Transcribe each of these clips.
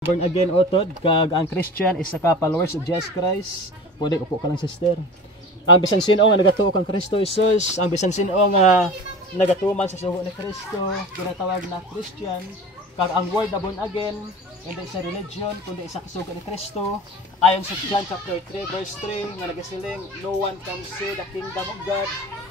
Born again utod kag ang Christian is ka followers of Jesus Christ. Pwede upo ka lang, sister. Ang bisan sino nga nagatuo kang Kristo Jesus, ang bisan sino nga nagatuman sa sugo ni Kristo, ginatawag na Christian. Kag ang word na born again hindi sa religion kundi sa kasugo ni Kristo. Ayon sa John chapter 3 verse 3 nga nagasiling, no one can see the kingdom of God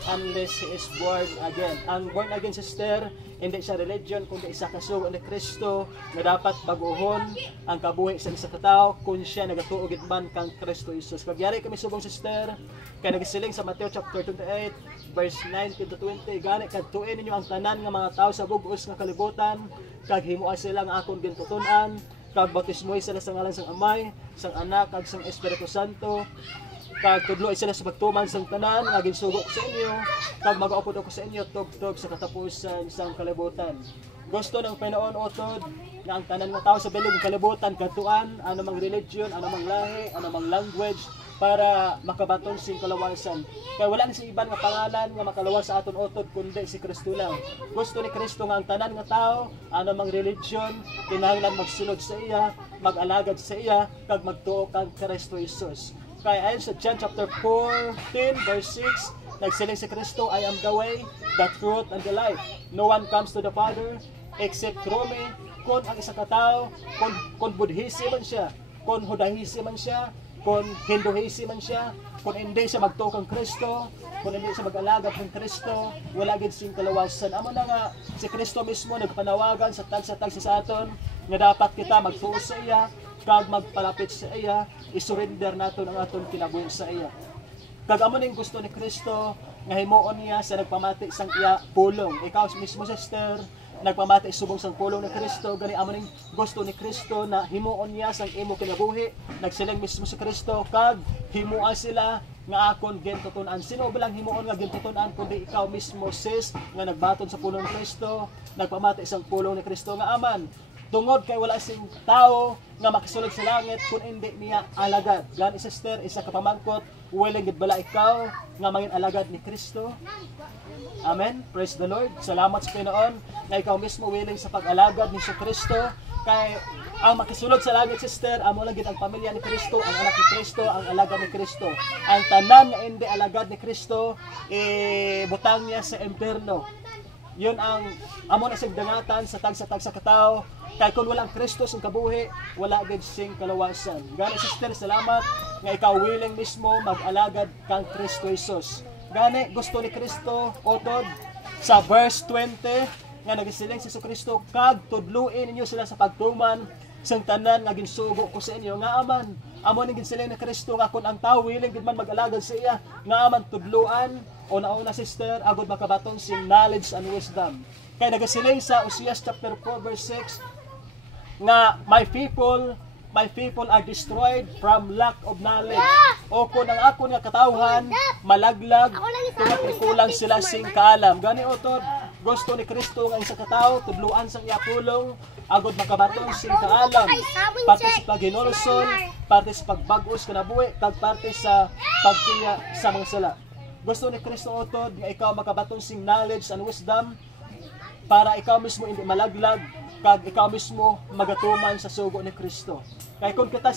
unless he is born again. Ang born again, sister, hindi sa religion kundi sa kasugo ni Kristo nga dapat baguhon ang kabuhi sa isa ka tawo kung siya nagatuo gid man kang Kristo Jesus. Pagyari kami subong, sister, kay nagasiling sa Mateo chapter 28 verse 19 to 20, gani kadtuin ninyo ang tanan nga mga tawo sa bug-os nga kalibutan, kag himuha sila nga akong gintuton-an, kag bautismoy sila sa ngalan sang Amay, sang Anak, kag sang Espiritu Santo, kag tudloy sila sa pagtuman sang tanan nga ginsugo ko sa inyo, kag magaupod ako sa inyo tugtog sa katapusan sang kalibutan. Gusto ng Panginoon utod nga ang tanan nga tawo sa bilog ng kalibutan kadtuan, ano mang religion, ano mang lahi, ano mang language, para makabaton sing kalawasan. Kaya wala ni sa iban nga pangalan nga makalawas sa aton utod kundi si Kristo lang. Gusto ni Kristo nga ang tanan nga tao, ano mang religion, kinahanglan magsunod sa iya, mag-alagad sa iya, kag magtuo kang Kristo Jesus. Kaya ayon sa John chapter 14 verse 6, nagsiling si Kristo, I am the way, the truth, and the life. No one comes to the Father except through me. Kung ang isa ka tao, kung Budhisi man siya, kung Hudahisi man siya, kung Hinduhisi man siya, kung hindi siya magtuo kang Kristo, kung hindi siya mag-alagad ng Kristo, wala gid sing kalawasan. Amo na nga si Kristo mismo nagpanawagan sa tagsa-tagsa sa aton nga dapat kita magtuo sa iya, kag magpalapit sa iya, isurrender naton ang aton kinabuhi sa iya. Kag amo ning gusto ni Kristo nga himuon niya sa nagpamati sang iya pulong. Ikaw mismo, sister, nagpamati subong sang pulong ni Kristo, gani amo ning gusto ni Kristo na himuon niya sang imo kinabuhi. Nagsiling mismo si Kristo, kag himuan sila nga akon gintuton-an. Sino bilang himuon nga gintuton-an kundi ikaw mismo, sis, nga nagbaton sa pulong ni Kristo, nagpamati sang pulong ni Kristo nga aman. Tungod kay wala sing tao nga makasulod sa langit kung hindi niya alagad. Gani, sister, isa ka pamangkot, willing gid bala ikaw nga mangin alagad ni Kristo? Amen. Praise the Lord. Salamat sa Panginoon na ikaw mismo willing sa pag-alagad ni Kristo. Kay ang makisulod sa langit, sister, amo lang gid ang pamilya ni Kristo, ang anak ni Kristo, ang alagad ni Kristo. Ang tanan nga hindi alagad ni Kristo, butang niya sa impierno. Yun ang amo na sig dangatan sa tagsa-tagsa ka tawo. Kay kung walang Kristo sing kabuhi, wala gid sing kalawasan. Gani, sister, salamat nga ikaw willing mismo mag-alagad kang Kristo Jesus. Gani, gusto ni Kristo utod sa verse 20 nga nagsiling si Kristo, kag tudluin ninyo sila sa pagtuman sang tanan nga ginsugo ko sa inyo nga aman. Amo ning ginsiling ni Kristo nga kun ang tawo willing gid man mag-alagad sa iya, nga aman tudluan o nauna, sister, agod makabaton sing knowledge and wisdom. Kay nagasiling sa Oseas chapter 4 verse 6 nga my people are destroyed from lack of knowledge. O kung ang ako nga katawhan malaglag tungod kulang sila sing kaalam. Gani utod gusto ni Kristo nga isa ka tawo tudluan sang iya pulong agod makabaton sing kaalam, parte sa paghinulsol, parte sa pagbag-os kinabuhi, kag parte sa pagkiya sa mga sala. Gusto ni Kristo utod nga ikaw makabaton sing knowledge and wisdom para ikaw mismo hindi malaglag, kag ikaw mismo magatuman sa sugo ni Kristo. Kay kung kita,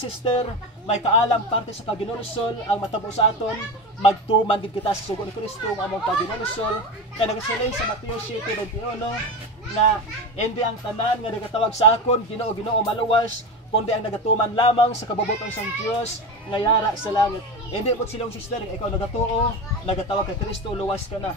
sister, may kaalam parte sa paginulsol ang matabo sa aton, magtuman gid kita sa sugo ni Kristo ang among paginulsol. Kay nagsiling sa Mateo 7:21 na hindi ang tanan nga nagatawag sa akon Ginoo Ginoo maluwas, kundi ang nagatuman lamang sa kabubuton sang Dios nga yara sa langit. Hindi mo silong, sister, ikaw nagatuo, nagatawag kay Kristo, luwas ka na.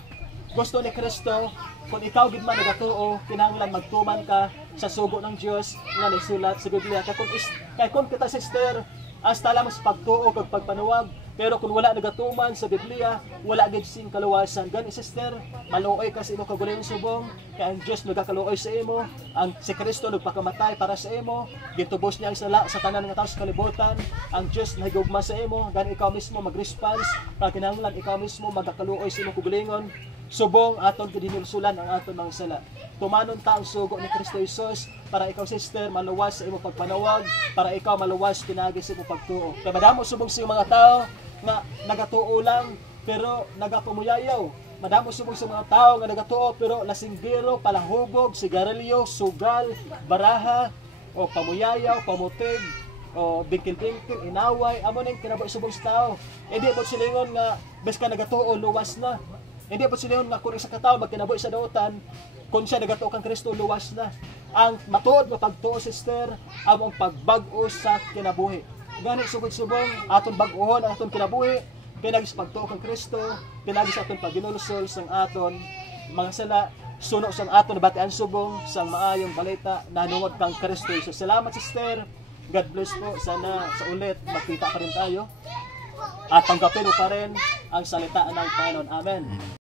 Gusto ni Kristo, kung ikaw gid man nagatuo, kinahanglan magtuman ka sa sugo ng Dios nga nasulat sa Biblia. Kay kung kita, sister, hasta lamang sa pagtuo kag pagpanuwag, pero kung wala nagatuman sa Biblia, wala gid sing kaluwasan. Gani, sister, maluoy ka sa imo kagulayong subong, kay ang Dios nagakaluoy sa imo, ang si Kristo nagpakamatay para sa imo, gitubos niya ang sala sa tanan nga tawo sa kalibutan, ang Dios nahigugma sa imo. Gani ikaw mismo mag-response, kag kinahanglan ikaw mismo magakaluoy sa imo kagalingon, subong aton kidinulsulan ang aton mga sala. Tumanon ta ang sugo ni Kristo Jesus para ikaw, sister, maluwas sa imo pagpanawag, para ikaw maluwas pinagi sa imo pagtuo. Kay madamo subong sa mga tao nga nagatuo lang pero nagapumuyayaw. Madamo subong sa mga tao nga nagatuo pero lasinggero, palahubog, sigarilyo, sugal, baraha, o pamuyayaw, pamutig, o bingkil-bingkil, inaway, amo ning kinabuhi subong sa tao. Hindi po silingon nga bes ka nagatuo luwas na. Hindi po silingon nga kung isa ka tao magkinabuhi sa daotan, kung siya nagatuo kang Kristo luwas na. Ang matuod nga pagtuo, sister, among pagbag-o sa kinabuhi. Gani subong-subong aton bag-ohon ang aton kinabuhi, pinagis pagtuo kang Kristo, pinagis aton pagginulsol sang aton mga sala, suno sang aton nabatian subong sang maayong balita nanungod kang Kristo. So salamat, sister. God bless po. Sana sa ulit magkita pa rin tayo at tanggapin mo pa rin ang salita ng Panginoon. Amen.